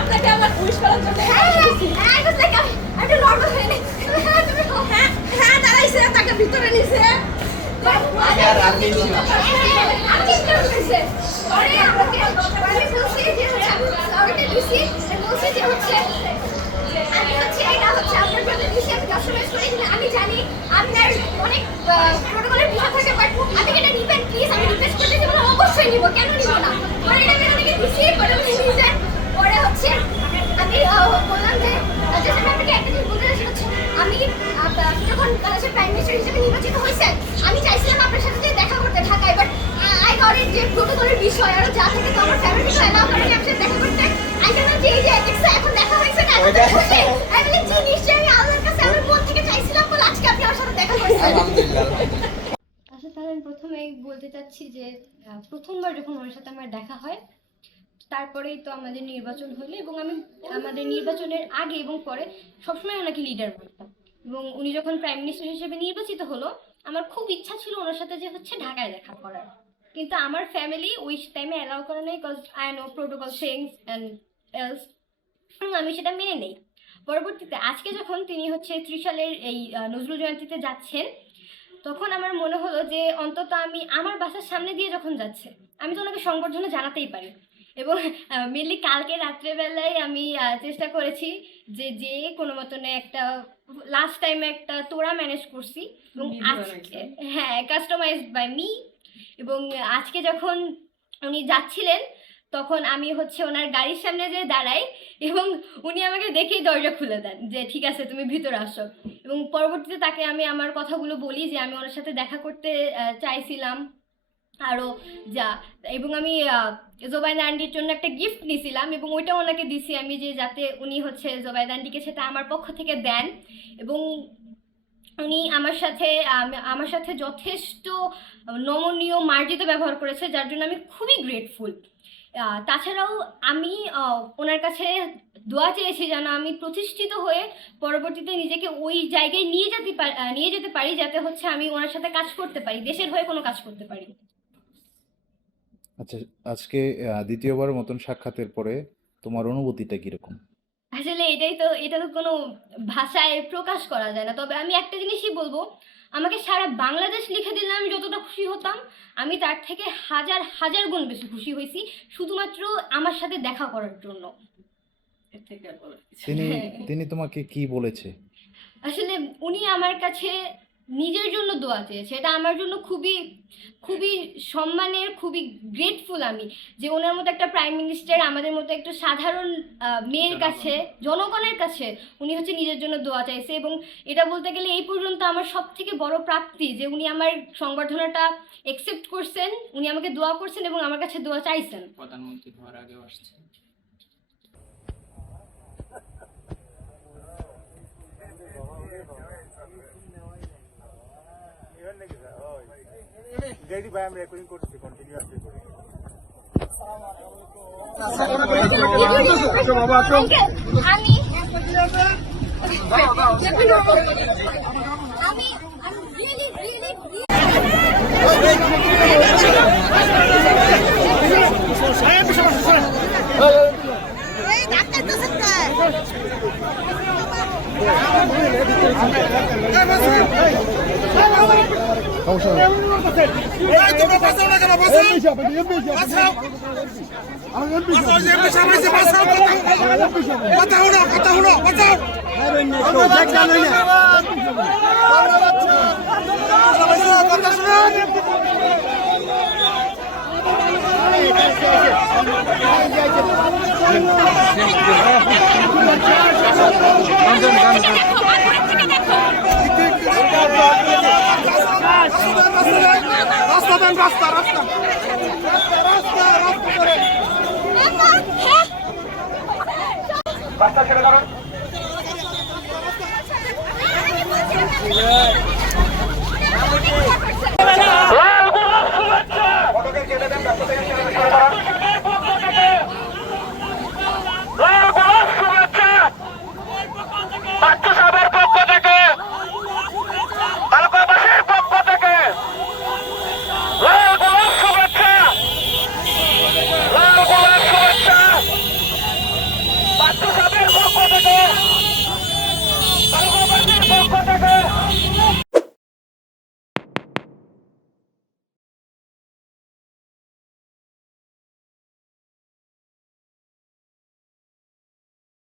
আপনাকে আমার পুশ করার জন্য হ্যাঁ দাঁড়াইছে তাকে ভিতরে নিছে আমি জানি আপনার অনেক প্রোটোকলের বিভাগ থাকে বাট আপনি এটা নিবেন প্লিজ আমি রিকোয়েস্ট করতে যে অবশ্যই নিব কেন নিব না পরে এটা আমি অনেকে দিছি পরে নিছে পরে হচ্ছে আমি বললাম যে আমি আপনাকে একটা জিনিস বলতে চাচ্ছি আমি যখন বাংলাদেশের প্রাইম মিনিস্টার হিসেবে নির্বাচিত হয়েছেন আমি চাইছিলাম আপনার সাথে যে দেখা করতে ঢাকায় বাট আই থট ইট যে প্রোটোকলের বিষয় আর যা থেকে তো আমার ফ্যামিলি এলাও করে আপনার সাথে দেখা করতে আই ক্যান নট যে দেখছে এখন দেখা হয়েছে না আমি বলি জি নিশ্চয়ই আমি আল্লাহর কাছে আমার মন থেকে চাইছিলাম বলে আজকে আপনি আমার সাথে দেখা করেছেন আলহামদুলিল্লাহ। আচ্ছা তাহলে আমি প্রথমেই বলতে চাচ্ছি যে প্রথমবার যখন ওর সাথে আমার দেখা হয় তারপরেই তো আমাদের নির্বাচন হলো এবং আমি আমাদের নির্বাচনের আগে এবং পরে সবসময় ওনাকে লিডার করতাম এবং উনি যখন প্রাইম মিনিস্টার হিসেবে নির্বাচিত হলো আমার খুব ইচ্ছা ছিল ওনার সাথে যে হচ্ছে ঢাকায় দেখা করার কিন্তু আমার ফ্যামিলি ওই টাইমে অ্যালাউ করে নাই because I know protocol things and else আমি সেটা মেনে নেই। পরবর্তীতে আজকে যখন তিনি হচ্ছে 30 সালের এই নজরুল জয়ন্তীতে যাচ্ছেন তখন আমার মনে হলো যে অন্তত আমি আমার বাসার সামনে দিয়ে যখন যাচ্ছে আমি তো ওনাকে সংবর্ধনা জানাতেই পারি এবং মেনলি কালকে রাত্রেবেলায় আমি চেষ্টা করেছি যে কোনো মতনে একটা লাস্ট টাইমে একটা তোড়া ম্যানেজ করছি এবং আজকে হ্যাঁ কাস্টমাইজড বাই মি এবং আজকে যখন উনি যাচ্ছিলেন তখন আমি হচ্ছে ওনার গাড়ির সামনে যেয়ে দাঁড়াই এবং উনি আমাকে দেখেই দরজা খুলে দেন যে ঠিক আছে তুমি ভিতরে আসো এবং পরবর্তীতে তাকে আমি আমার কথাগুলো বলি যে আমি ওনার সাথে দেখা করতে চাইছিলাম আরও যা এবং আমি জোবাইদা আন্টির জন্য একটা গিফট নিয়েছিলাম এবং ওইটাও ওনাকে দিছি আমি যে যাতে উনি হচ্ছে জোবাইদা আন্টিকে সেটা আমার পক্ষ থেকে দেন এবং উনি আমার সাথে যথেষ্ট নমনীয় মার্জিত ব্যবহার করেছে যার জন্য আমি খুবই গ্রেটফুল। তাছাড়াও আমি ওনার কাছে দোয়া চেয়েছি যেন আমি প্রতিষ্ঠিত হয়ে পরবর্তীতে নিজেকে ওই জায়গায় নিয়ে যেতে পারি যাতে হচ্ছে আমি ওনার সাথে কাজ করতে পারি, দেশের হয়ে কোনো কাজ করতে পারি। আচ্ছা আজকে দ্বিতীয়বার মতন সাক্ষাতের পরে তোমার অনুভূতিটা কিরকম? আসলে এটা তো কোনো ভাষায় প্রকাশ করা যায় না, তবে আমি একটা জিনিসই বলবো, আমাকে সারা বাংলাদেশ লিখে দিলে আমি যতটা খুশি হতাম আমি তার থেকে হাজার হাজার গুণ বেশি খুশি হয়েছি শুধুমাত্র আমার সাথে দেখা করার জন্য। তিনি তোমাকে কি বলেছে? আসলে উনি আমার কাছে নিজের জন্য দোয়া চেয়েছে, এটা আমার জন্য খুবই খুবই সম্মানের, খুবই গ্রেটফুল আমি যে ওনার মতো একটা প্রাইম মিনিস্টার আমাদের মতো একটা সাধারণ মেয়ের কাছে, জনগণের কাছে উনি হচ্ছে নিজের জন্য দোয়া চাইছে এবং এটা বলতে গেলে এই পর্যন্ত আমার সব থেকে বড় প্রাপ্তি যে উনি আমার সংবর্ধনাটা অ্যাকসেপ্ট করছেন, উনি আমাকে দোয়া করছেন এবং আমার কাছে দোয়া চাইছেন। প্রধানমন্ত্রী হওয়ার আগেও আসছে। Ready by I'm recording করছি কন্টিনিউয়াসলি করি। দেখো দেন রাস্তা রাস্তা রাস্তা রাস্তা করেন রাস্তা ছেড়ে দাও ফটোকে কেটে দেন রাস্তা থেকে ছেড়ে দাও